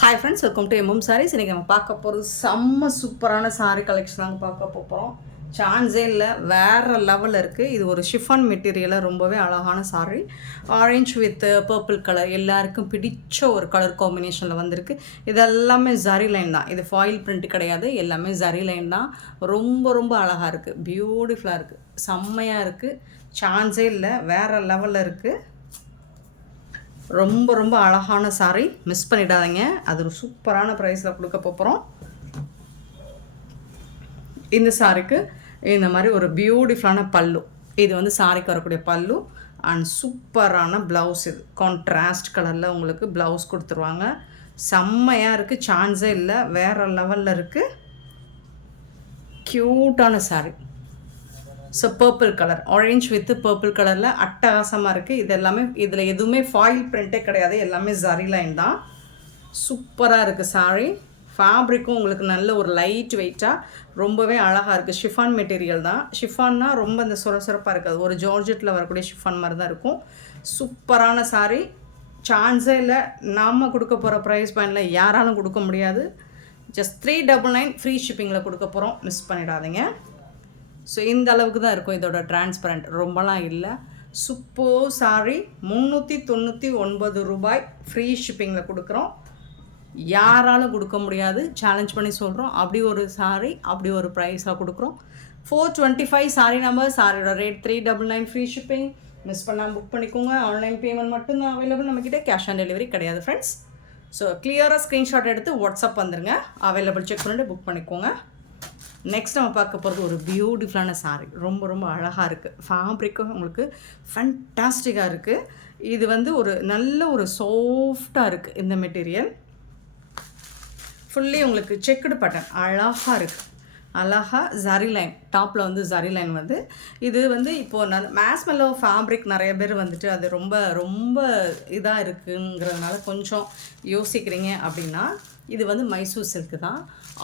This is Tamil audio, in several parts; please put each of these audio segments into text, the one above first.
Hi friends, welcome to M M sarees. இன்றைக்கி நம்ம பார்க்க போகிறது செம்ம சூப்பரான சாரீ கலெக்ஷன் தாங்க பார்க்க போகிறோம். சான்ஸே இல்லை, வேறு லெவலில் இருக்குது. இது ஒரு ஷிஃபான் மெட்டீரியலில் ரொம்பவே அழகான sari. Orange with purple colour, எல்லாருக்கும் பிடிச்ச ஒரு கலர் காம்பினேஷனில் வந்திருக்கு. இது எல்லாமே ஜரி லைன் தான், இது ஃபாயில் பிரிண்ட் கிடையாது, எல்லாமே ஜரி லைன் தான். ரொம்ப ரொம்ப அழகாக இருக்குது, பியூட்டிஃபுல்லாக இருக்குது, செம்மையாக இருக்குது. சான்ஸே இல்லை, வேறு லெவலில் இருக்குது. ரொம்ப ரொம்ப அழகான சாரீ, மிஸ் பண்ணிடாதீங்க. அது ஒரு சூப்பரான ப்ரைஸில் கொடுக்க போகிறோம். இந்த சாரிக்கு இந்த மாதிரி ஒரு பியூட்டிஃபுல்லான பல்லு, இது வந்து சாரிக்கு வரக்கூடிய பல்லு அண்ட் சூப்பரான ப்ளவுஸ். இது கான்ட்ராஸ்ட் கலரில் உங்களுக்கு ப்ளவுஸ் கொடுத்துருவாங்க. செம்மையாக இருக்குது, சான்ஸே இல்லை, வேறு லெவலில் இருக்குது. க்யூட்டான sari. So purple colour, orange with purple கலரில் அட்டகாசமாக இருக்குது. இது எல்லாமே, இதில் எதுவுமே ஃபாயில் பிரிண்ட்டே கிடையாது, எல்லாமே ஜரி லைன் தான். சூப்பராக இருக்குது சாரீ. ஃபேப்ரிக்கும் உங்களுக்கு நல்ல ஒரு லைட் வெயிட்டாக ரொம்பவே அழகாக இருக்குது. ஷிஃபான் மெட்டீரியல் தான். ஷிஃபான்னா ரொம்ப இந்த சுரசுரப்பாக இருக்காது, ஒரு ஜார்ஜெட்டில் வரக்கூடிய ஷிஃபான் மாதிரி தான் இருக்கும். சூப்பரான சாரீ, சான்ஸே இல்லை. நாம் கொடுக்க போகிற ப்ரைஸ் பாயிண்டில் யாராலும் கொடுக்க முடியாது. ஜஸ்ட் 399 ஃப்ரீ ஷிப்பிங்கில் கொடுக்க போகிறோம், மிஸ் பண்ணிடாதீங்க. ஸோ இந்த அளவுக்கு தான் இருக்கும் இதோட டிரான்ஸ்பரண்ட், ரொம்பலாம் இல்லை. சூப்பர் சாரீ, 399 ரூபாய் ஃப்ரீ ஷிப்பிங்கில் கொடுக்குறோம். யாராலும் கொடுக்க முடியாது, சேலஞ்ச் பண்ணி சொல்கிறோம். அப்படி ஒரு சாரீ, அப்படி ஒரு ப்ரைஸாக கொடுக்குறோம். 425 சாரீ நம்பர், சாரியோட ரேட் 399 ஃப்ரீ ஷிப்பிங். மிஸ் பண்ணாமல் புக் பண்ணிக்கோங்க. ஆன்லைன் பேமெண்ட் மட்டும்தான் அவைலபிள் நம்மக்கிட்ட, கேஷ் ஆன் டெலிவரி கிடையாது ஃப்ரெண்ட்ஸ். ஸோ கிளியராக ஸ்க்ரீன்ஷாட் எடுத்து வாட்ஸ்அப் வந்துடுங்க, அவைலபிள் செக் பண்ணிட்டு புக் பண்ணிக்கோங்க. நெக்ஸ்ட் நம்ம பார்க்க போகிறது ஒரு பியூட்டிஃபுல்லான சாரீ, ரொம்ப ரொம்ப அழகாக இருக்குது. ஃபேப்ரிக்கும் உங்களுக்கு ஃபேண்டாஸ்டிக்காக இருக்குது. இது வந்து ஒரு நல்ல ஒரு சாஃப்டாக இருக்குது. இந்த மெட்டீரியல் ஃபுல்லி உங்களுக்கு செக்குடு பட்டன் அழகாக இருக்குது. அழகாக ஜரி லைன், டாப்பில் வந்து ஜரி லைன் வந்து இது வந்து இப்போது மேஸ்மெல்லோ ஃபேப்ரிக் நிறைய பேர் வந்துட்டு அது ரொம்ப ரொம்ப இதாக இருக்குங்கிறதுனால கொஞ்சம் யோசிக்கிறீங்க அப்படின்னா, இது வந்து மைசூர் சில்க்கு தான்.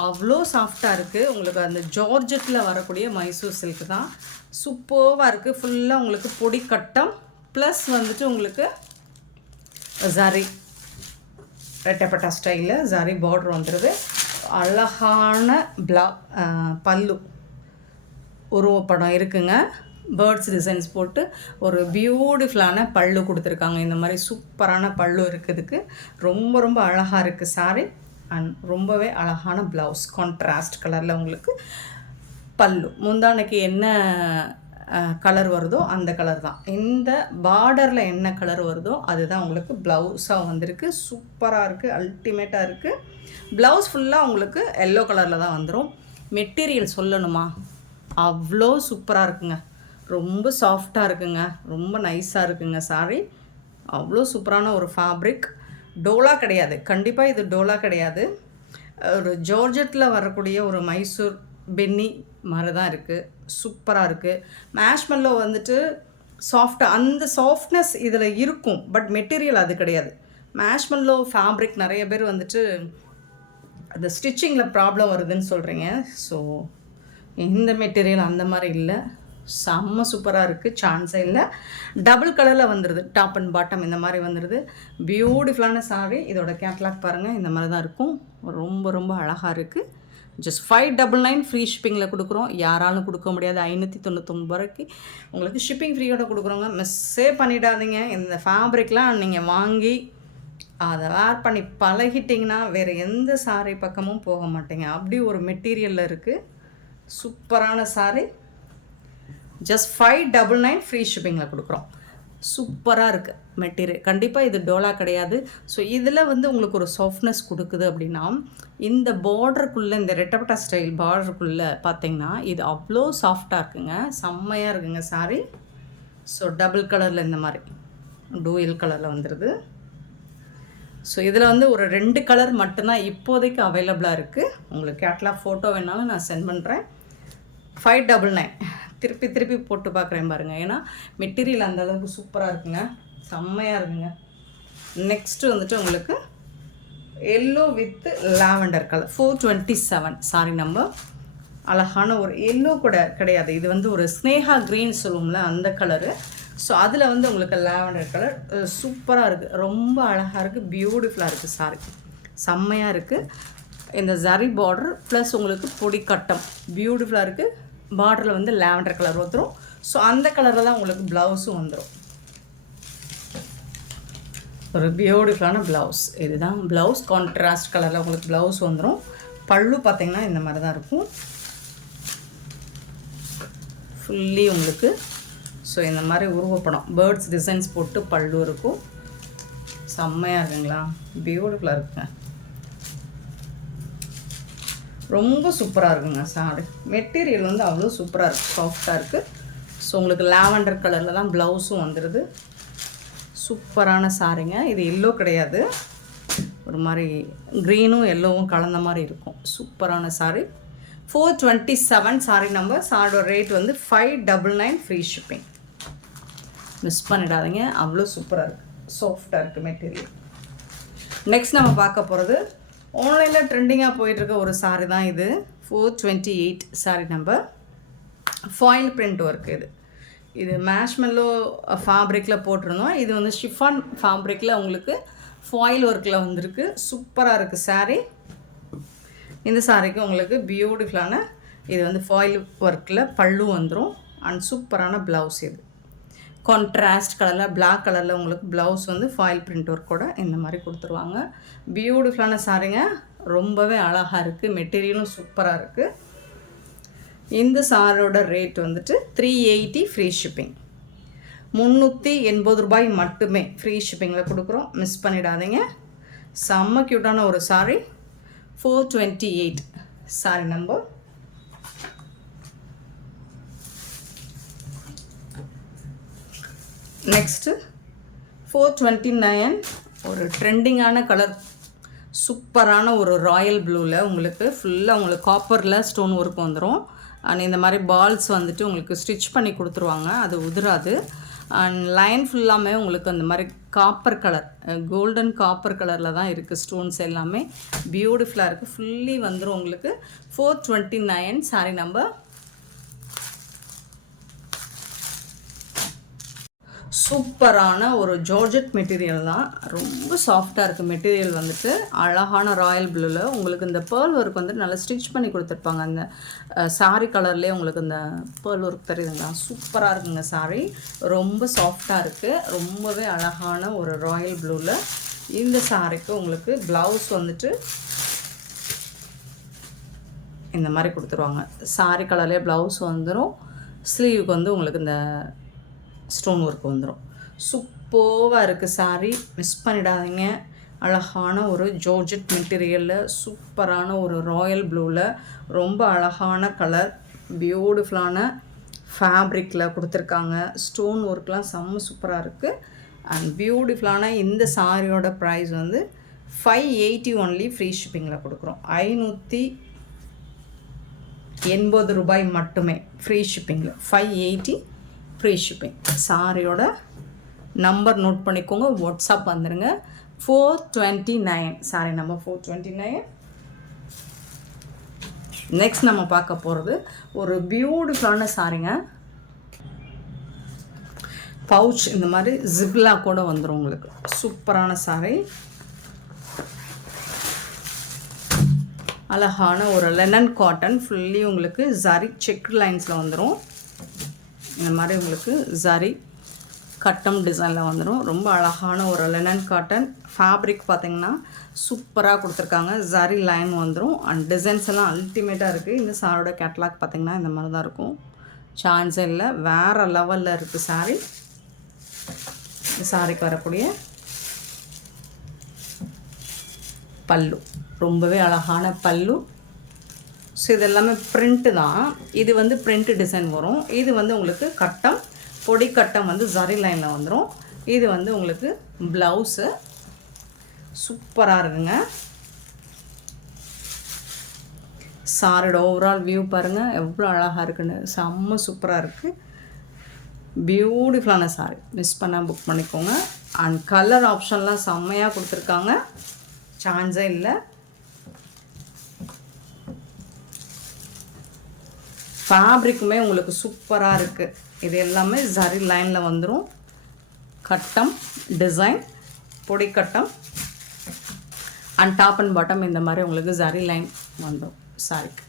அவ்வளோ சாஃப்டாக இருக்குது. உங்களுக்கு அந்த ஜார்ஜெட்டில் வரக்கூடிய மைசூர் சில்க்கு தான். சூப்பராக இருக்குது. ஃபுல்லாக உங்களுக்கு பொடி கட்டம் ப்ளஸ் வந்துட்டு உங்களுக்கு ஜரி ரெட்டப்பட்டா ஸ்டைலில் ஜரி பார்டர் வந்துடுது. அழகான பல்லு உருவப்படம் இருக்குங்க. பேர்ட்ஸ் டிசைன்ஸ் போட்டு ஒரு பியூட்டிஃபுல்லான பல்லு கொடுத்துருக்காங்க. இந்த மாதிரி சூப்பரான பல்லு இருக்குதுக்கு ரொம்ப ரொம்ப அழகாக இருக்குது சாரீ. அண்ட் ரொம்பவே அழகான ப்ளவுஸ், கான்ட்ராஸ்ட் கலரில் உங்களுக்கு பல்லு. முந்தானைக்கு என்ன கலர் வருதோ அந்த கலர் தான், இந்த பார்டரில் என்ன கலர் வருதோ அதுதான் உங்களுக்கு ப்ளவுஸாக வந்திருக்கு. சூப்பராக இருக்குது, அல்டிமேட்டாக இருக்குது. ப்ளவுஸ் ஃபுல்லாக உங்களுக்கு எல்லோ கலரில் தான் வந்துடும். மெட்டீரியல் சொல்லணுமா, அவ்வளோ சூப்பராக இருக்குங்க. ரொம்ப சாஃப்டாக இருக்குங்க, ரொம்ப நைஸாக இருக்குங்க சாரீ. அவ்வளோ சூப்பரான ஒரு ஃபேப்ரிக். டோலா கிடையாது, கண்டிப்பாக இது டோலா கிடையாது. ஒரு ஜார்ஜெட்டில் வரக்கூடிய ஒரு மைசூர் பென்னி மாதிரி தான் இருக்குது. சூப்பராக இருக்குது. மேஷ்மெல்லோ வந்துட்டு சாஃப்டாக, அந்த சாஃப்ட்னஸ் இதில் இருக்கும், பட் மெட்டீரியல் அது கிடையாது. மேஷ்மெல்லோ ஃபேப்ரிக் நிறைய பேர் வந்துட்டு அந்த ஸ்டிச்சிங்கில் ப்ராப்ளம் வருதுன்னு சொல்கிறீங்க. ஸோ இந்த மெட்டீரியல் அந்த மாதிரி இல்லை, செம்ம சூப்பராக இருக்குது, சான்ஸே இல்லை. டபுள் கலரில் வந்துடுது, டாப் அண்ட் பாட்டம் இந்த மாதிரி வந்துடுது. பியூட்டிஃபுல்லான சாரீ. இதோட கேட்லாக் பாருங்கள், இந்த மாதிரி தான் இருக்கும். ரொம்ப ரொம்ப அழகாக இருக்குது. ஜஸ்ட் 599 ஃப்ரீ ஷிப்பிங்கில் கொடுக்குறோம். யாராலும் கொடுக்க முடியாது. 599 ரூபாய்க்கு உங்களுக்கு ஷிப்பிங் ஃப்ரீயோட கொடுக்குறோங்க. மிஸ்ஸே பண்ணிடாதீங்க. இந்த ஃபேப்ரிக்லாம் நீங்கள் வாங்கி அதை வேர் பண்ணி பழகிட்டிங்கன்னா வேறு எந்த சாரீ பக்கமும் போக மாட்டீங்க. அப்படி ஒரு மெட்டீரியலில் இருக்குது. சூப்பரான சாரீ. ஜஸ்ட் 599 ஃப்ரீ ஷிப்பிங்கில் கொடுக்குறோம். சூப்பராக இருக்குது மெட்டீரியல். கண்டிப்பாக இது டோலா கிடையாது. ஸோ இதில் வந்து உங்களுக்கு ஒரு சாஃப்ட்னஸ் கொடுக்குது அப்படின்னா, இந்த பார்டருக்குள்ளே, இந்த ரெட்டப்பட்டா ஸ்டைல் பார்டருக்குள்ளே பார்த்தீங்கன்னா இது அவ்வளோ சாஃப்டாக இருக்குங்க, செம்மையாக இருக்குங்க சாரீ. ஸோ டபுள் கலரில் இந்த மாதிரி டூயல் கலரில் வந்துடுது. ஸோ இதில் வந்து ஒரு 2 கலர் மட்டும்தான் இப்போதைக்கு அவைலபிளாக இருக்குது. உங்களுக்கு கேட்லாக் ஃபோட்டோ வேணாலும் நான் சென்ட் பண்ணுறேன். 599 திருப்பி திருப்பி போட்டு பார்க்குறேன் பாருங்கள், ஏன்னா மெட்டீரியல் அந்தளவுக்கு சூப்பராக இருக்குங்க, செம்மையாக இருக்குங்க. நெக்ஸ்ட்டு வந்துட்டு உங்களுக்கு yellow with lavender colour, 427 sorry number. அழகான ஒரு எல்லோ கூட கிடையாது, இது வந்து ஒரு ஸ்னேகா க்ரீன் சொல்லுவோம்ல அந்த கலரு. ஸோ அதில் வந்து உங்களுக்கு லாவெண்டர் கலர் சூப்பராக இருக்குது, ரொம்ப அழகாக இருக்குது, பியூட்டிஃபுல்லாக இருக்குது சாரி. செம்மையாக இருக்குது. இந்த ஜரி பார்டர் ப்ளஸ் உங்களுக்கு பொடி கட்டம் பியூட்டிஃபுல்லாக இருக்குது. பார்டரில் வந்து லாவெண்டர் கலர் வந்துடும். ஸோ அந்த கலரில் தான் உங்களுக்கு ப்ளவுஸும் வந்துடும். ஒரு பியூட்டிஃபுல்லான ப்ளவுஸ். இதுதான் ப்ளவுஸ். கான்ட்ராஸ்ட் கலரில் உங்களுக்கு ப்ளவுஸ் வந்துடும். பல்லு பார்த்திங்கன்னா இந்த மாதிரி தான் இருக்கும் ஃபுல்லி உங்களுக்கு. ஸோ இந்த மாதிரி உருவப்படம் பேர்ட்ஸ் டிசைன்ஸ் போட்டு பல்லு இருக்கும். செம்மையாக இருக்குங்களா? பியூட்டிஃபுல்லாக இருக்குங்க. ரொம்ப சூப்பராக இருக்குங்க சாரி. மெட்டீரியல் வந்து அவ்வளோ சூப்பராக இருக்குது, சாஃப்டாக இருக்குது. ஸோ உங்களுக்கு லாவெண்டர் கலரில் தான் ப்ளவுஸும் வந்துடுது. சூப்பரான சாரிங்க. இது எல்லோ கிடையாது, ஒரு மாதிரி க்ரீனும் எல்லோவும் கலந்த மாதிரி இருக்கும். சூப்பரான சாரி. 427 sorry number. சாரியோட ரேட் வந்து 599 ஃப்ரீ ஷிப்பிங். மிஸ் பண்ணிடாதீங்க, அவ்வளோ சூப்பராக இருக்குது, சாஃப்டாக இருக்குது மெட்டீரியல். நெக்ஸ்ட் நம்ம பார்க்க போகிறது ஆன்லைனில் ட்ரெண்டிங்காக போயிட்டுருக்க ஒரு சாரி தான் இது. 428 sorry number. Foil print work. இது மேஷ்மெல்லோ ஃபேப்ரிக்கில் போட்டிருந்தோம். இது வந்து ஷிஃபான் ஃபேப்ரிக்கில் உங்களுக்கு ஃபாயில் ஒர்க்கில் வந்திருக்கு. சூப்பராக இருக்குது சாரீ. இந்த சாரிக்கு உங்களுக்கு பியூட்டிஃபுல்லான இது வந்து ஃபாயில் ஒர்க்கில் பல்லு வந்துடும். அண்ட் சூப்பரான ப்ளவுஸ். இது கான்ட்ராஸ்ட் கலரில் பிளாக் கலரில் உங்களுக்கு ப்ளவுஸ் வந்து ஃபாயில் பிரிண்ட் ஒர்க்கோட இந்த மாதிரி கொடுத்துருவாங்க. பியூட்டிஃபுல்லான சாரீங்க. ரொம்பவே அழகாக இருக்குது. மெட்டீரியலும் சூப்பராக இருக்குது. இந்த சாரோட ரேட் வந்துட்டு 380 ஃப்ரீ ஷிப்பிங். 380 ரூபாய் மட்டுமே ஃப்ரீ ஷிப்பிங்கில் கொடுக்குறோம். மிஸ் பண்ணிடாதீங்க. செம்ம க்யூட்டான ஒரு சாரி. 428 sorry number. நெக்ஸ்ட்டு 429 ஒரு ட்ரெண்டிங்கான கலர். சூப்பரான ஒரு ராயல் ப்ளூவில் உங்களுக்கு ஃபுல்லாக உங்களுக்கு காப்பரில் ஸ்டோன் ஒர்க் வந்துடும். அண்ட் இந்த மாதிரி பால்ஸ் வந்துட்டு உங்களுக்கு ஸ்டிச் பண்ணி கொடுத்துருவாங்க, அது உதிராது. அண்ட் லைன் ஃபுல்லாமே உங்களுக்கு அந்த மாதிரி காப்பர் கலர், கோல்டன் காப்பர் கலரில் தான் இருக்குது. ஸ்டோன்ஸ் எல்லாமே பியூட்டிஃபுல்லாக இருக்குது. ஃபுல்லி வந்துடும் உங்களுக்கு. 429 சாரி நம்பர். சூப்பரான ஒரு ஜார்ஜெட் மெட்டீரியல் தான். ரொம்ப சாஃப்டாக இருக்குது மெட்டீரியல் வந்துட்டு. அழகான ராயல் ப்ளூவில் உங்களுக்கு இந்த பேர்ல் ஒர்க் வந்து நல்லா ஸ்டிச் பண்ணி கொடுத்துருப்பாங்க. அந்த சாரி கலர்லேயே உங்களுக்கு இந்த பேர்ல் ஒர்க் தெரியுதுங்களா? சூப்பராக இருக்குங்க சாரி. ரொம்ப சாஃப்டாக இருக்குது. ரொம்பவே அழகான ஒரு ராயல் ப்ளூவில் இந்த சாரிக்கு உங்களுக்கு ப்ளவுஸ் வந்துட்டு இந்த மாதிரி கொடுத்துருவாங்க. சாரி கலர்லேயே ப்ளவுஸ் வந்துடும். ஸ்லீவுக்கு வந்து உங்களுக்கு இந்த ஸ்டோன் ஒர்க் வந்துடும். சூப்பராக இருக்குது சாரி. மிஸ் பண்ணிடாதீங்க. அழகான ஒரு ஜார்ஜெட் மெட்டீரியலில் சூப்பரான ஒரு ராயல் ப்ளூவில் ரொம்ப அழகான கலர், பியூட்டிஃபுல்லான ஃபேப்ரிக்கில் கொடுத்துருக்காங்க. ஸ்டோன் ஒர்க்லாம் செம்ம சூப்பராக இருக்குது. அண்ட் பியூட்டிஃபுல்லான இந்த சாரியோட ப்ரைஸ் வந்து 580 ஒன்லி ஃப்ரீ ஷிப்பிங்கில் கொடுக்குறோம். 580 ரூபாய் மட்டுமே ஃப்ரீ ஷிப்பிங்கில். 580 free shipping. சாரியோட நம்பர் நோட் பண்ணிக்கோங்க, வாட்ஸ்அப் வந்துடுங்க. 429 சாரி நம்பர் 429. நெக்ஸ்ட் நம்ம பார்க்க போகிறது ஒரு பியூட்டிஃபுல்லான சாரிங்க. பவுச் இந்த மாதிரி ஜிப்லா கூட வந்துடும் உங்களுக்கு. சூப்பரான சாரி. அழகான ஒரு லெனன் காட்டன் ஃபுல்லி உங்களுக்கு ஜரி செக் லைன்ஸில் வந்துடும். இந்த மாதிரி உங்களுக்கு ஜரி கட்டம் டிசைனில் வந்துடும். ரொம்ப அழகான ஒரு லெனன் காட்டன் ஃபேப்ரிக் பார்த்திங்கன்னா சூப்பராக கொடுத்துருக்காங்க. ஜரி லைன் வந்துடும். அண்ட் டிசைன்ஸ் எல்லாம் அல்டிமேட்டாக இருக்குது. இந்த சாரோட கேட்லாக் பார்த்திங்கன்னா இந்த மாதிரி தான் இருக்கும். சான்ஸே இல்லை, வேறு லெவலில் இருக்குது சாரி. இந்த சாரிக்கு வரக்கூடிய பல்லு ரொம்பவே அழகான பல்லு. ஸோ இது எல்லாமே பிரிண்ட்டு தான். இது வந்து பிரிண்ட் டிசைன் வரும். இது வந்து உங்களுக்கு கட்டம், பொடி கட்டம் வந்து ஜரி லைனில் வந்துடும். இது வந்து உங்களுக்கு ப்ளவுஸு. சூப்பராக இருக்குங்க. சாரோட ஓவரால் வியூ பாருங்கள் எவ்வளோ அழகாக இருக்குன்னு. செம்ம சூப்பராக இருக்குது. பியூட்டிஃபுல்லான சாரி. மிஸ் பண்ணால் புக் பண்ணிக்கோங்க. அண்ட் கலர் ஆப்ஷன்லாம் செம்மையாக கொடுத்துருக்காங்க, சான்ஸே இல்லை. ஃபேப்ரிக்குமே உங்களுக்கு சூப்பராக இருக்குது. இது எல்லாமே ஜரி லைனில் வந்துடும். கட்டம் டிசைன், பொடி கட்டம். அண்ட் டாப் அண்ட் பாட்டம் இந்த மாதிரி உங்களுக்கு ஜரி லைன் வந்துடும் சாரிக்கு.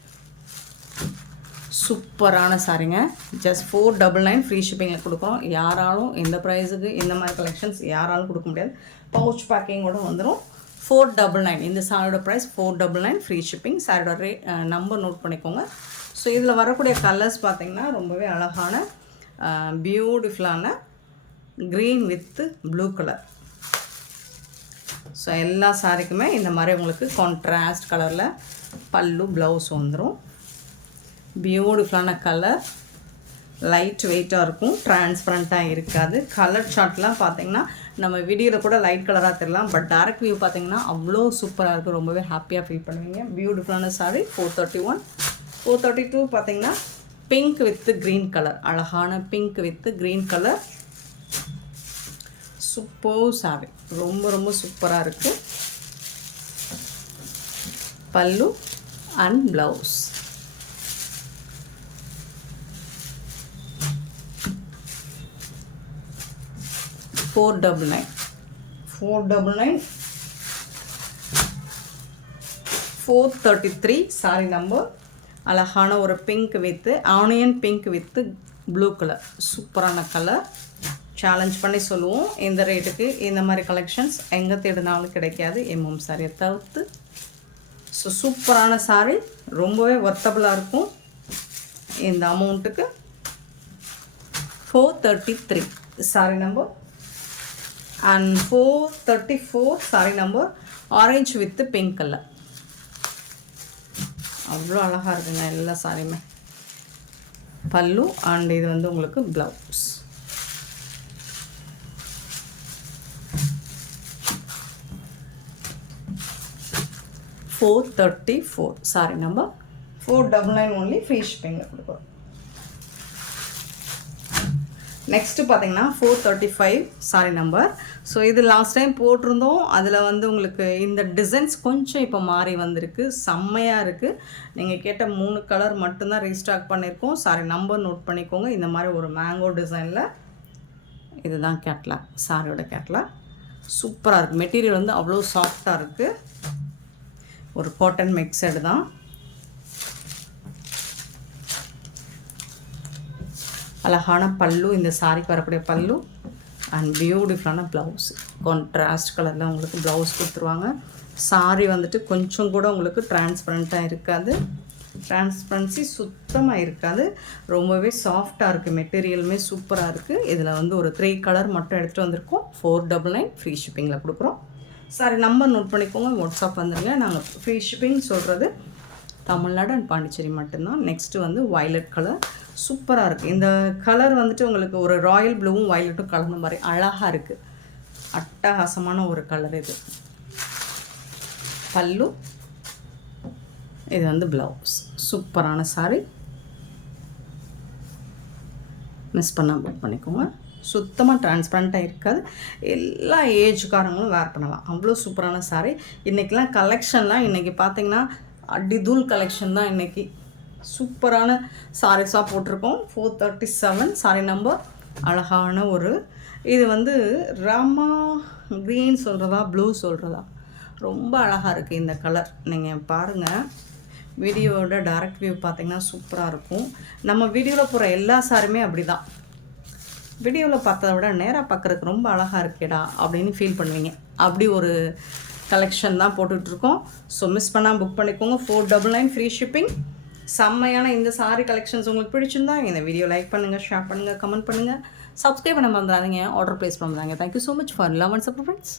சூப்பரான சாரிங்க. ஜஸ்ட் 499 ஃப்ரீ ஷிப்பிங்கில் கொடுக்குறோம். யாராலும் இந்த ப்ரைஸுக்கு இந்த மாதிரி கலெக்ஷன்ஸ் யாராலும் கொடுக்க முடியாது. பவுச் பேக்கிங்கோட வந்துடும். 499 இந்த சாரியோட ப்ரைஸ் 499 ஃப்ரீ ஷிப்பிங். சாரியோட நம்பர் நோட் பண்ணிக்கோங்க. ஸோ இதில் வரக்கூடிய கலர்ஸ் பார்த்திங்கன்னா ரொம்பவே அழகான பியூட்டிஃபுல்லான green with blue colour. So எல்லா சாரிக்குமே இந்த மாதிரி உங்களுக்கு கான்ட்ராஸ்ட் கலரில் பல்லு ப்ளவுஸ் வந்துடும். பியூட்டிஃபுல்லான கலர், லைட் வெயிட்டாக இருக்கும், டிரான்ஸ்பரண்ட்டாக இருக்காது. கலர் சார்ட்லாம் பார்த்திங்கன்னா நம்ம வீடியோவில் கூட லைட் கலராக தெரியலாம், பட் டைரக்ட் வியூ பார்த்திங்கன்னா அவ்வளோ சூப்பராக இருக்கும். ரொம்பவே ஹாப்பியாக ஃபீல் பண்ணுவீங்க. பியூட்டிஃபுல்லான சாரி 431. 432 பார்த்திங்கன்னா பிங்க் வித் க்ரீன் கலர், அழகான pink with green colour. Super sorry, ரொம்ப ரொம்ப சூப்பராக இருக்குது. பல்லு அண்ட் ப்ளவுஸ். $499. 433 sorry number. அழகான ஒரு pink with onion pink with blue colour, சூப்பரான கலர். சேலஞ்ச் பண்ணி சொல்லுவோம், இந்த ரேட்டுக்கு இந்த மாதிரி கலெக்ஷன்ஸ் எங்கே தேடினாலும் கிடைக்காது, எம்எம் சாரியை தவிர்த்து. ஸோ சூப்பரான சாரி, ரொம்பவே ஒர்த்தபுளாக இருக்கும் இந்த அமௌண்ட்டுக்கு. 433 sorry number. And 434 sari number orange with pink colour. அவ்வளோ அழகாக இருக்குங்க எல்லா சாரியுமே. பல்லு அண்ட் இது வந்து உங்களுக்கு blouse. $434 sari number. 499 only free ஷிப்பிங்கில் கொடுக்குறோம். நெக்ஸ்ட்டு பார்த்தீங்கன்னா 435 சாரி நம்பர். ஸோ இது லாஸ்ட் டைம் போட்டிருந்தோம். அதில் வந்து உங்களுக்கு இந்த டிசைன்ஸ் கொஞ்சம் இப்போ மாறி வந்திருக்கு, செம்மையாக இருக்குது. நீங்கள் கேட்ட 3 கலர் மட்டும்தான் ரீஸ்டாக் பண்ணியிருக்கோம். சாரி நம்பர் நோட் பண்ணிக்கோங்க. இந்த மாதிரி ஒரு மேங்கோ டிசைனில் இதுதான் கேட்லாக், சாரியோட கேட்லாக். சூப்பராக இருக்குது. மெட்டீரியல் வந்து அவ்வளோ சாஃப்டாக இருக்குது. ஒரு காட்டன் மிக்சடு தான். அழகான பல்லு, இந்த சாரிக்கு வரக்கூடிய பல்லு அண்ட் பியூட்டிஃபுல்லான ப்ளவுஸ். கான்ட்ராஸ்ட் கலரில் உங்களுக்கு ப்ளவுஸ் கொடுத்துருவாங்க. சாரி வந்துட்டு கொஞ்சம் கூட உங்களுக்கு டிரான்ஸ்பரண்ட்டாக இருக்காது, டிரான்ஸ்பரன்சி சுத்தமாக இருக்காது. ரொம்பவே சாஃப்டாக இருக்குது, மெட்டீரியலுமே சூப்பராக இருக்குது. இதில் வந்து ஒரு 3 கலர் மட்டும் எடுத்துகிட்டு வந்திருக்கோம். 499 ஃப்ரீ ஷிப்பிங்கில் கொடுக்குறோம். சாரி நம்பர் நோட் பண்ணிக்கோங்க, வாட்ஸ்அப் வந்துடுங்க. நாங்கள் ஃப்ரீ ஷிப்பிங் சொல்கிறது தமிழ்நாடு அண்ட் பாண்டிச்சேரி மட்டும்தான். நெக்ஸ்ட்டு வந்து வயலட் கலர், சூப்பராக இருக்குது. இந்த கலர் வந்துட்டு உங்களுக்கு ஒரு ராயல் ப்ளூவும் வயலட்டும் கலந்த மாதிரி அழகாக இருக்குது. அட்டகாசமான ஒரு கலர் இது. பல்லு, இது வந்து ப்ளவுஸ். சூப்பரான சாரி, மிஸ் பண்ணால் புக் பண்ணிக்கோங்க. சுத்தமாக டிரான்ஸ்பரண்ட்டாக இருக்காது, எல்லா ஏஜ்காரங்களும் வேர் பண்ணலாம். அவ்வளோ சூப்பரான சாரி. இன்றைக்கெலாம் கலெக்ஷன்லாம் இன்றைக்கி பார்த்திங்கன்னா அடிதூள் கலெக்ஷன் தான் இன்றைக்கி. சூப்பரான சாரீஸாக போட்டிருக்கோம். 437 சாரி நம்பர். அழகான ஒரு இது வந்து ராமா க்ரீன் சொல்கிறதா ப்ளூ சொல்கிறதா, ரொம்ப அழகாக இருக்குது இந்த கலர். நீங்கள் பாருங்கள், வீடியோவோட டைரக்ட் வியூ பார்த்திங்கன்னா சூப்பராக இருக்கும். நம்ம வீடியோவில் போகிற எல்லா சாரியுமே அப்படி தான். வீடியோவில் பார்த்ததை விட நேராக பார்க்குறதுக்கு ரொம்ப அழகாக இருக்கேடா அப்படின்னு ஃபீல் பண்ணுவீங்க. அப்படி ஒரு கலெக்ஷன் தான் போட்டுட்ருக்கோம். ஸோ மிஸ் பண்ணால் புக் பண்ணிக்கோங்க. 499 ஃப்ரீ ஷிப்பிங். செம்மையான இந்த சாரி கலெக்ஷன்ஸ் உங்களுக்கு பிடிச்சிருந்தா இந்த வீடியோ லைக் பண்ணுங்கள், ஷேர் பண்ணுங்கள், கமெண்ட் பண்ணுங்கள், சப்ஸ்கிரைப் பண்ண மறந்துடாதீங்க, ஆர்டர் ப்ளேஸ் பண்ணுறாங்க. Thank you so much for love and support friends.